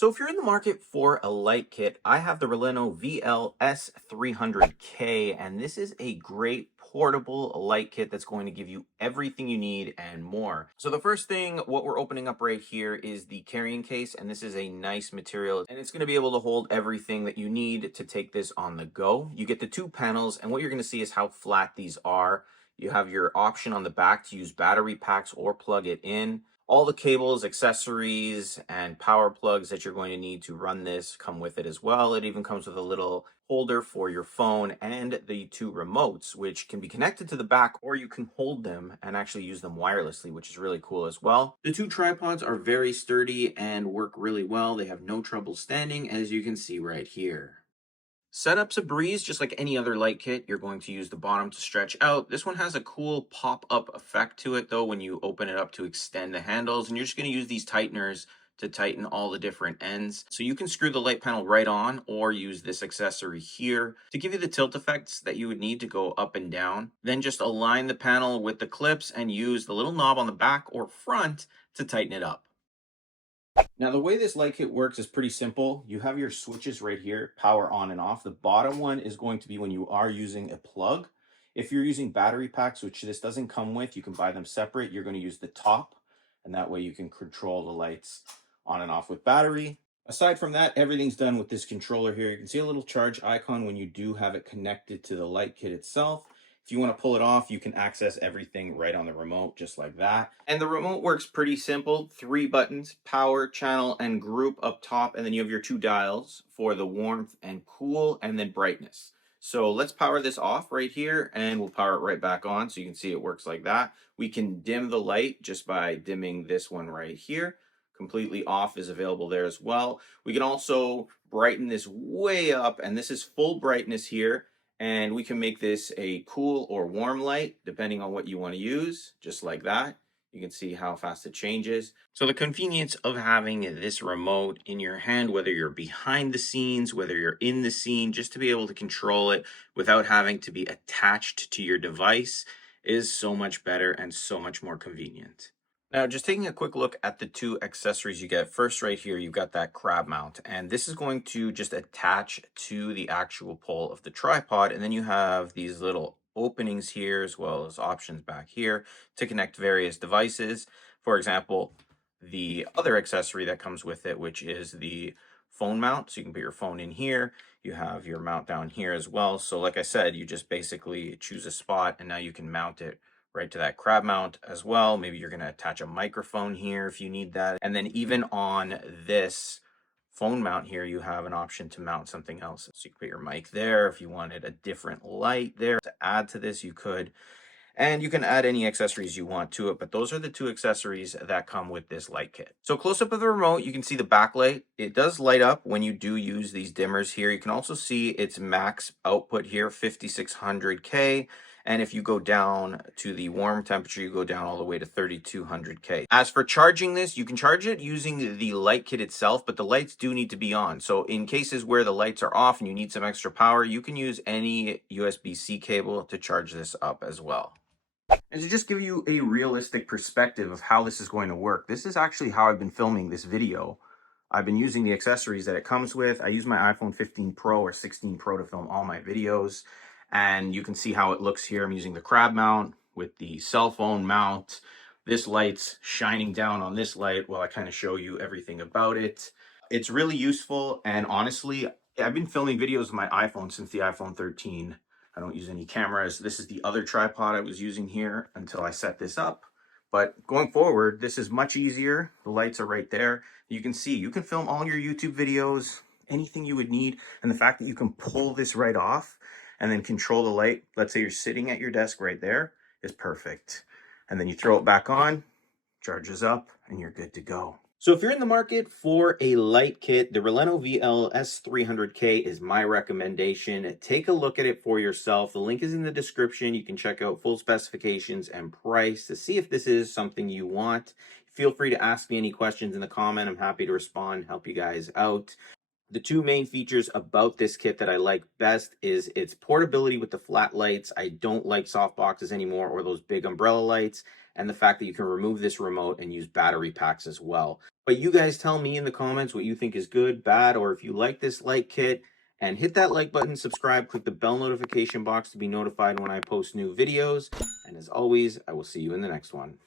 So if you're in the market for a light kit, I have the RALENO VL-S300K, and this is a great portable light kit that's going to give you everything you need and more. So the first thing, what we're opening up right here is the carrying case, and this is a nice material, and it's going to be able to hold everything that you need to take this on the go. You get the two panels, and what you're going to see is how flat these are. You have your option on the back to use battery packs or plug it in. All the cables, accessories, and power plugs that you're going to need to run this come with it as well. It even comes with a little holder for your phone and the two remotes, which can be connected to the back, or you can hold them and actually use them wirelessly, which is really cool as well. The two tripods are very sturdy and work really well. They have no trouble standing, as you can see right here. Setup's a breeze, just like any other light kit. You're going to use the bottom to stretch out. This one has a cool pop-up effect to it, though, when you open it up to extend the handles. And you're just going to use these tighteners to tighten all the different ends. So you can screw the light panel right on or use this accessory here to give you the tilt effects that you would need to go up and down. Then just align the panel with the clips and use the little knob on the back or front to tighten it up. Now, the way this light kit works is pretty simple. You have your switches right here, power on and off. The bottom one is going to be when you are using a plug. If you're using battery packs, which this doesn't come with, you can buy them separate. You're going to use the top, and that way you can control the lights on and off with battery. Aside from that, everything's done with this controller here. You can see a little charge icon when you do have it connected to the light kit itself. If you want to pull it off, you can access everything right on the remote, just like that. And the remote works pretty simple. 3 buttons: power, channel, and group up top. And then you have your 2 dials for the warmth and cool, and then brightness. So let's power this off right here, and we'll power it right back on. So you can see it works like that. We can dim the light just by dimming this one right here. Completely off is available there as well. We can also brighten this way up, and this is full brightness here. And we can make this a cool or warm light, depending on what you want to use, just like that. You can see how fast it changes. So the convenience of having this remote in your hand, whether you're behind the scenes, whether you're in the scene, just to be able to control it without having to be attached to your device is so much better and so much more convenient. Now, just taking a quick look at the two accessories you get. First, right here, you've got that crab mount, and this is going to just attach to the actual pole of the tripod. And then you have these little openings here, as well as options back here to connect various devices. For example, the other accessory that comes with it, which is the phone mount. So you can put your phone in here. You have your mount down here as well. So like I said, you just basically choose a spot and now you can mount it right to that crab mount as well. Maybe you're going to attach a microphone here if you need that. And then even on this phone mount here, you have an option to mount something else. So you can put your mic there. If you wanted a different light there to add to this, you could. And you can add any accessories you want to it, but those are the two accessories that come with this light kit. So close up of the remote, you can see the backlight. It does light up when you do use these dimmers here. You can also see its max output here, 5600K. And if you go down to the warm temperature, you go down all the way to 3200K. As for charging this, you can charge it using the light kit itself, but the lights do need to be on. So in cases where the lights are off and you need some extra power, you can use any USB-C cable to charge this up as well. And to just give you a realistic perspective of how this is going to work, this is actually how I've been filming this video. I've been using the accessories that it comes with. I use my iPhone 15 Pro or 16 Pro to film all my videos. And you can see how it looks here. I'm using the crab mount with the cell phone mount. This light's shining down on this light while I kind of show you everything about it. It's really useful. And honestly, I've been filming videos with my iPhone since the iPhone 13. I don't use any cameras. This is the other tripod I was using here until I set this up. But going forward, this is much easier. The lights are right there. You can see, you can film all your YouTube videos, anything you would need. And the fact that you can pull this right off and then control the light, let's say you're sitting at your desk right there, is perfect. And then you throw it back on, charges up, and you're good to go. So if you're in the market for a light kit, the RALENO VL-S300K is my recommendation. Take a look at it for yourself. The link is in the description. You can check out full specifications and price to see if this is something you want. Feel free to ask me any questions in the comment. I'm happy to respond, help you guys out. The two main features about this kit that I like best is its portability with the flat lights. I don't like soft boxes anymore or those big umbrella lights. and the fact that you can remove this remote and use battery packs as well. But you guys tell me in the comments what you think is good, bad, or if you like this light kit. And hit that like button, subscribe, click the bell notification box to be notified when I post new videos. And as always, I will see you in the next one.